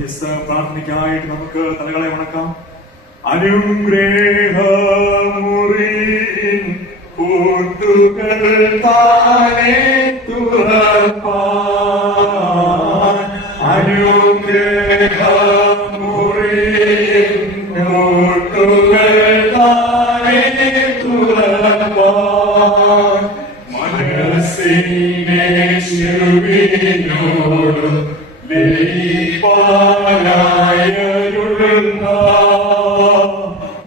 പ്രാർത്ഥനയ്ക്കായിട്ട് നമുക്ക് തലകളെ വണക്കാം. അനുഗ്രഹമുറിയിൻ കൂട്ടുകൾ താനേ തുറപ്പാൻ, അനുഗ്രഹമുറിയിൻ കൂട്ടുകൾ താനേ തുറപ്പാൻ, മനസ്സിനെ ശിരുവിനോട് ലയിപ്പാനായരുളുന്ന,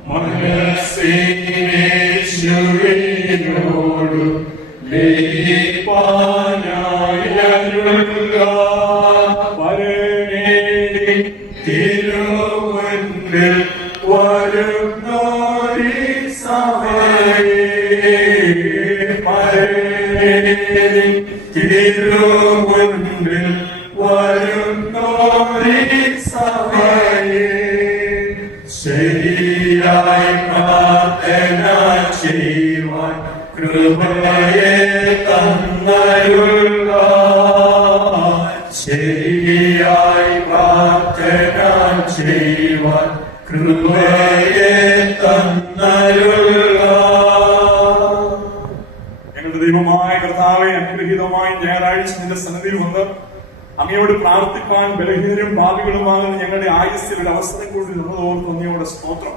മനസ്സിനെ ശിരുവിനോട് ലയിപ്പാനായരുളുക, പരനേ തിരുമുൻപിൽ വരുന്നോരീ സഭയേ, പരനേ തിരുമുൻപിൽ വരുന്നോരീ സഭയേ, ശരിയായി പ്രാർത്ഥന ചെയ്യുവാൻ കൃപയെ തന്നരുളുക, ശരിയായി പ്രാർത്ഥന ചെയ്യുവാൻ കൃപയെ തന്നരുളുക. ഞങ്ങളുടെ ദൈവമായ കർത്താവേ, അനുഗ്രഹീതമായ ഞായറാഴ്ച നിന്റെ സന്നിധിയിൽ വന്ന് അങ്ങയോട് പ്രാർത്ഥിപ്പാൻ ബലഹീനരും ഭാവികളുമാകുന്ന ഞങ്ങളുടെ ആയുസ്സിൽ ഒരു അവസരം കൂടി നിന്നതോർത്ത് അങ്ങയോട് സ്തോത്രം.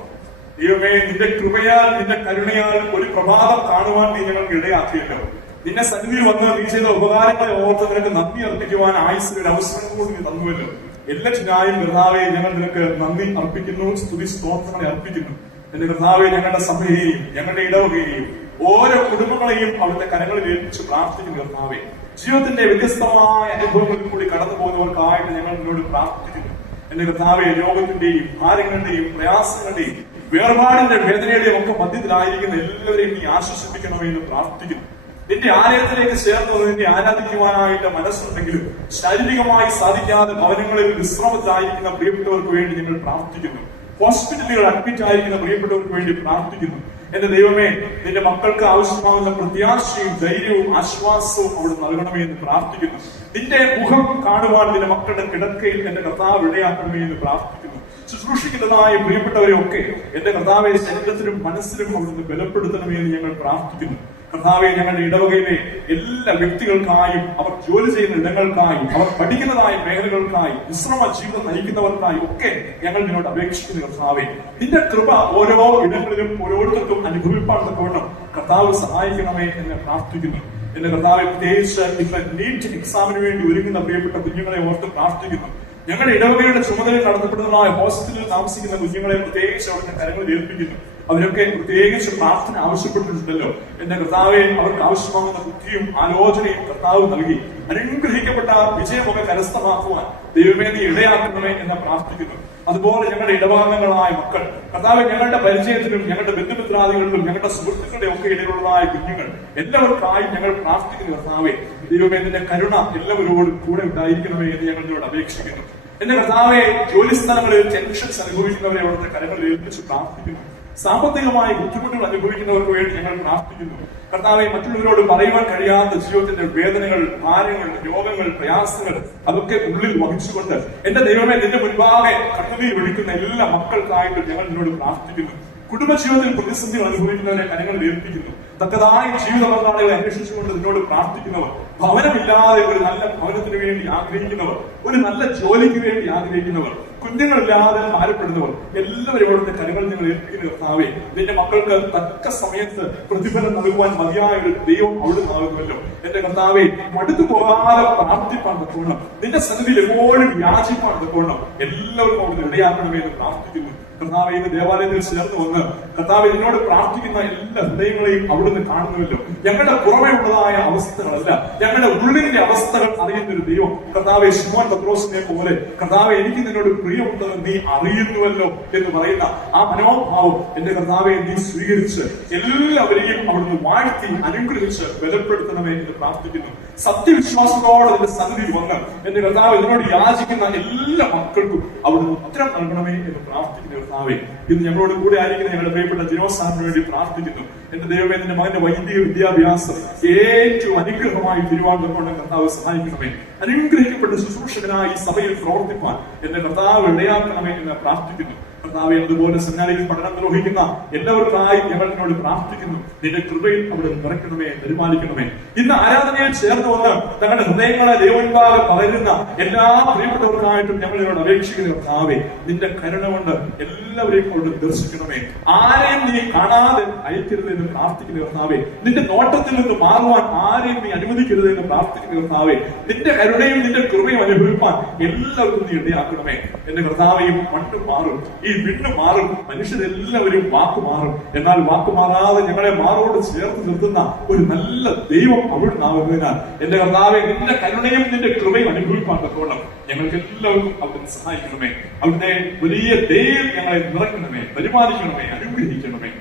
ദൈവമേ, നിന്റെ കൃപയാൽ നിന്റെ കരുണയാൽ ഒരു പ്രഭാതം കാണുവാൻ നീ ഞങ്ങൾക്ക് ഇടയാക്കിയല്ലോ. നിന്റെ സന്നിധിയിൽ വന്ന് നീ ചെയ്ത ഉപകാരങ്ങളെ ഓർത്ത് നിനക്ക് നന്ദി അർപ്പിക്കുവാൻ ആയുസ്സിൽ ഒരു അവസരം കൂടി നീ തന്നുവല്ലോ. എല്ലാറ്റിനായും കർത്താവെ ഞങ്ങൾ നിനക്ക് നന്ദി അർപ്പിക്കുന്നു, സ്തുതി സ്തോത്രങ്ങളെ അർപ്പിക്കുന്നു. എന്റെ കർത്താവെ, ഞങ്ങളുടെ സഭയെയും ഞങ്ങളുടെ ഇടവകയെയും ഓരോ കുടുംബങ്ങളെയും അവിടുത്തെ കരങ്ങളിൽ ഏൽപ്പിച്ച് പ്രാർത്ഥിക്കുന്നു. കർത്താവെ, ജീവിതത്തിന്റെ വ്യത്യസ്തമായ അനുഭവങ്ങളിൽ കൂടി കടന്നു പോകുന്നവർക്കായിട്ട് ഞങ്ങൾ നിന്നോട് പ്രാർത്ഥിക്കുന്നു. എന്റെ കർത്താവെ, രോഗത്തിന്റെയും ഭാരങ്ങളുടെയും പ്രയാസങ്ങളുടെയും വേർപാടിന്റെ വേദനയുടെയും ഒക്കെ മധ്യത്തിലായിരിക്കുന്ന എല്ലാവരെയും നീ ആശ്വസിപ്പിക്കണമെന്ന് പ്രാർത്ഥിക്കുന്നു. നിന്റെ ആലയത്തിലേക്ക് ചേർന്ന് നിന്നെ ആരാധിക്കുവാനായിട്ട് മനസ്സുണ്ടെങ്കിലും ശാരീരികമായി സാധിക്കാതെ ഭവനങ്ങളിൽ വിശ്രമത്തിലായിരിക്കുന്ന പ്രിയപ്പെട്ടവർക്ക് വേണ്ടി ഞങ്ങൾ പ്രാർത്ഥിക്കുന്നു. ഹോസ്പിറ്റലുകൾ അഡ്മിറ്റ് ആയിരിക്കുന്ന പ്രിയപ്പെട്ടവർക്ക് വേണ്ടി പ്രാർത്ഥിക്കുന്നു. എന്റെ ദൈവമേ, നിന്റെ മക്കൾക്ക് ആവശ്യമാകുന്ന പ്രത്യാശയും ധൈര്യവും ആശ്വാസവും അവിടെ നൽകണമേ എന്ന് പ്രാർത്ഥിക്കുന്നു. നിന്റെ മുഖം കാണുവാൻ നിന്റെ മക്കളുടെ കിടക്കയിൽ എന്റെ കർത്താവ് ഇടയാക്കണമേ എന്ന് പ്രാർത്ഥിക്കുന്നു. ശുശ്രൂഷിക്കുന്നതായ പ്രിയപ്പെട്ടവരെ ഒക്കെ എന്റെ കർത്താവെ ശരീരത്തിലും മനസ്സിലും അവിടുന്ന് ബലപ്പെടുത്തണമേ എന്ന് ഞങ്ങൾ പ്രാർത്ഥിക്കുന്നു. കർത്താവെ, ഞങ്ങളുടെ ഇടവകയിലെ എല്ലാ വ്യക്തികൾക്കായും അവർ ജോലി ചെയ്യുന്ന ഇടങ്ങൾക്കായും അവർ പഠിക്കുന്നതായ മേഖലകൾക്കായി വിശ്രമ ജീവിതം നയിക്കുന്നവർക്കായി ഒക്കെ ഞങ്ങൾ നിന്നോട് അപേക്ഷിക്കുന്നു. കർത്താവെ, നിന്റെ കൃപ ഓരോ ഇടങ്ങളിലും ഓരോരുത്തർക്കും അനുഭവിപ്പാൻ തക്കവണ്ണം കർത്താവ് സഹായിക്കണമേ എന്ന് പ്രാർത്ഥിക്കുന്നു. എന്റെ കർത്താവെ, പ്രത്യേകിച്ച് ഇന്ന് നീറ്റ് എക്സാമിന് വേണ്ടി ഒരുങ്ങുന്ന പ്രിയപ്പെട്ട കുഞ്ഞുങ്ങളെ ഓർത്ത് പ്രാർത്ഥിക്കുന്നു. ഞങ്ങളുടെ ഇടവകയുടെ ചുമതലയിൽ നടത്തപ്പെടുന്നതായ ഹോസ്റ്റലിൽ താമസിക്കുന്ന കുഞ്ഞുങ്ങളെ പ്രത്യേകിച്ച് അവരുടെ കരങ്ങളിൽ ഏൽപ്പിക്കുന്നു. അവരൊക്കെ പ്രത്യേകിച്ച് പ്രാർത്ഥന ആവശ്യപ്പെട്ടിട്ടുണ്ടല്ലോ. എന്റെ കർത്താവെ, അവർക്ക് ആവശ്യമാകുന്ന ബുദ്ധിയും ആലോചനയും കർത്താവ് നൽകി അനുഗ്രഹിക്കപ്പെട്ട വിജയമൊക്കെ കരസ്ഥമാക്കുവാൻ ദൈവമേ നീ ഇടയാക്കണമേ എന്ന് പ്രാർത്ഥിക്കുന്നു. അതുപോലെ ഞങ്ങളുടെ ഇടഭാഗങ്ങളായ മക്കൾ കർത്താവെ, ഞങ്ങളുടെ പരിചയത്തിലും ഞങ്ങളുടെ ബന്ധുമിത്രാദികളിലും ഞങ്ങളുടെ സുഹൃത്തുക്കളുടെ ഒക്കെ ഇടയിലുള്ളതായ കുഞ്ഞുങ്ങൾ എല്ലാവർക്കായും ഞങ്ങൾ പ്രാർത്ഥിക്കുന്നു. കർത്താവെ, ദൈവമേ നിന്റെ കരുണ എല്ലാവരോടും കൂടെ ഉണ്ടായിരിക്കണമേ എന്ന് ഞങ്ങളോട് അപേക്ഷിക്കുന്നു. എന്റെ കർത്താവെ, ജോലി സ്ഥലങ്ങളിൽ ടെൻഷൻസ് അനുഭവിക്കുന്നവരെ അവിടുത്തെ കരങ്ങളിൽ ഏൽപ്പിച്ച് പ്രാർത്ഥിക്കുന്നു. സാമ്പത്തികമായ ബുദ്ധിമുട്ടുകൾ അനുഭവിക്കുന്നവർക്ക് വേണ്ടി ഞങ്ങൾ പ്രാർത്ഥിക്കുന്നു. കർത്താവെ, മറ്റുള്ളവരോട് പറയുവാൻ കഴിയാത്ത ജീവിതത്തിന്റെ വേദനകൾ, ഭാരങ്ങൾ, രോഗങ്ങൾ, പ്രയാസങ്ങൾ അതൊക്കെ ഉള്ളിൽ വഹിച്ചുകൊണ്ട് എന്റെ ദൈവമേ നിന്റെ മുൻപാകെ കണ്ണുനീർ ഒഴിക്കുന്ന എല്ലാ മക്കൾക്കായിട്ടും ഞങ്ങൾ നിന്നോട് പ്രാർത്ഥിക്കുന്നു. കുടുംബജീവിതത്തിൽ പ്രതിസന്ധികൾ അനുഭവിക്കുന്നവരെ കരങ്ങളിൽ ഏൽപ്പിക്കുന്നു. തക്കതായ ജീവിത പങ്കാളികളെ അന്വേഷിച്ചുകൊണ്ട് നിന്നോട് പ്രാർത്ഥിക്കുന്നവർ, ഭവനമില്ലാതെ ഒരു നല്ല ഭവനത്തിന് വേണ്ടി ആഗ്രഹിക്കുന്നവർ, ഒരു നല്ല ജോലിക്ക് വേണ്ടി ആഗ്രഹിക്കുന്നവർ, കുഞ്ഞുങ്ങളില്ലാതെ ഭാരപ്പെടുന്നവർ എല്ലാവരും അവിടുത്തെ കരങ്ങൾ നിങ്ങൾ ഏൽപ്പിക്കുന്ന കർത്താവേ, നിന്റെ മക്കൾക്ക് തക്ക സമയത്ത് പ്രതിഫലം നൽകുവാൻ മതിയായ ഒരു ദൈവം അവിടെ നൽകുമല്ലോ. എന്റെ കർത്താവെ, മടുത്തു പോകാതെ പ്രാർത്ഥിപ്പാൻ തക്കോണം, നിന്റെ സന്നിധിയിൽ എപ്പോഴും യാചിപ്പാൻ തക്കോണം എല്ലാവർക്കും അവിടുന്ന് ഇടയാക്കണമേ എന്ന് പ്രാർത്ഥിക്കുന്നു. കർത്താവെ, ഇന്ന് ദേവാലയത്തിൽ ചേർന്ന് വന്ന് കർത്താവെ നിന്നോട് പ്രാർത്ഥിക്കുന്ന എല്ലാ ഹൃദയങ്ങളെയും അവിടുന്ന് കാണുന്നുവല്ലോ. ഞങ്ങളുടെ പുറമേ ഉള്ളതായ അവസ്ഥകളല്ല, ഞങ്ങളുടെ ഉള്ളിന്റെ അവസ്ഥകൾ അറിയുന്ന ഒരു ദൈവം കർത്താവെ, ശിമോൻ പത്രോസിനെ പോലെ കർത്താവെ എനിക്ക് നിന്നോട് പ്രിയമുണ്ടെന്ന് നീ അറിയുന്നുവല്ലോ എന്ന് പറയുന്ന ആ മനോഭാവം എന്റെ കർത്താവെ നീ സ്വീകരിച്ച് എല്ലാവരെയും അവിടുന്ന് വാഴ്ത്തി അനുഗ്രഹിച്ച് ബലപ്പെടുത്തണമേ എന്ന് പ്രാർത്ഥിക്കുന്നു. സത്യവിശ്വാസത്തോടെ നിന്റെ സന്നിധിയിൽ വന്ന് എന്റെ കർത്താവ് ഇതിനോട് യാചിക്കുന്ന എല്ലാ മക്കൾക്കും അവിടുന്ന് ഉത്തരം നൽകണമേ എന്ന് പ്രാർത്ഥിക്കുന്ന കർത്താവെ, ഇന്ന് ഞങ്ങളോട് കൂടെ ആയിരിക്കുന്ന ഞങ്ങളുടെ പ്രിയപ്പെട്ട ജിനോസാറിന് വേണ്ടി പ്രാർത്ഥിക്കുന്നു. എന്റെ ദൈവമേ, നിന്റെ മകന്റെ വൈദിക വിദ്യാഭ്യാസം ഏറ്റവും അനുഗ്രഹമായി തിരുവാതിരക്കൊണ്ട് കർത്താവ് സഹായിക്കണമേ. അനുഗ്രഹിക്കപ്പെട്ട ശുശ്രൂഷകനായി ഈ സഭയിൽ പ്രവർത്തിപ്പാൻ എന്റെ കർത്താവ് ഇടയാക്കണമേ എന്ന് പ്രാർത്ഥിക്കുന്നു. കർത്താവെ, അതുപോലെ സെമിനാരിയിൽ പഠനം നിർവഹിക്കുന്ന എല്ലാവർക്കായി ഞങ്ങൾ നിന്നോട് പ്രാർത്ഥിക്കുന്നു. നിന്റെ കൃപയിൽ അവിടെ നിറയ്ക്കണമേ, പരിപാലിക്കണമേ. ഇന്ന് ആരാധനയിൽ ചേർന്ന് വന്ന് ഞങ്ങളുടെ ഹൃദയങ്ങളെ ദൈവമുൻപാകെ പകരുന്ന എല്ലാ പ്രിയപ്പെട്ടവർക്കായിട്ടും ഞങ്ങൾ നിന്നോട് അപേക്ഷിക്കുന്ന കർത്താവെ, നിന്റെ കരുണ കൊണ്ട് എല്ലാവരെയും കൊണ്ട് ദർശിക്കണമേ. ആരെയും നീ കാണാതെ അയക്കരുത് എന്ന് പ്രാർത്ഥിക്കുന്ന കർത്താവെ, നിന്റെ നോട്ടത്തിൽ നിന്ന് മാറുവാൻ ആരെയും നീ അനുവദിക്കരുത് എന്ന് പ്രാർത്ഥിക്കുന്ന കർത്താവെ, നിന്റെ കരുണയും നിന്റെ കൃപയും അനുഭവിപ്പാൻ എല്ലാവർക്കും നീ ഇടയാക്കണമേ. എന്റെ കർത്താവെയും മണ്ണും മാറും, ഈ വിണ്ണു മാറും, മനുഷ്യരെല്ലാവരും വാക്കു മാറും. എന്നാൽ വാക്കു മാറാതെ ഞങ്ങളെ മാറോട് ചേർത്ത് നിർത്തുന്ന ഒരു നല്ല ദൈവം അവിടുന്ന് ആവുന്നതിനാൽ എന്റെ കർത്താവെ, നിന്റെ കരുണയും നിന്റെ കൃപയും അനുഭവിപ്പാൻ തക്കോളം ഞങ്ങൾക്ക് എല്ലാവർക്കും അവിടുന്ന് സഹായിക്കണമേ. അവിടുത്തെ വലിയ ദൈവം ഞങ്ങളെ നിറയ്ക്കണമേ, പരിപാലിക്കണമേ, അനുഗ്രഹിക്കണമേ.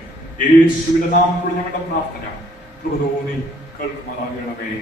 യേശുവിന്റെ നാമത്തിൽ ഞങ്ങളുടെ പ്രാർത്ഥന കൃപ തോന്നി കേൾക്കുമാറാകണമേ.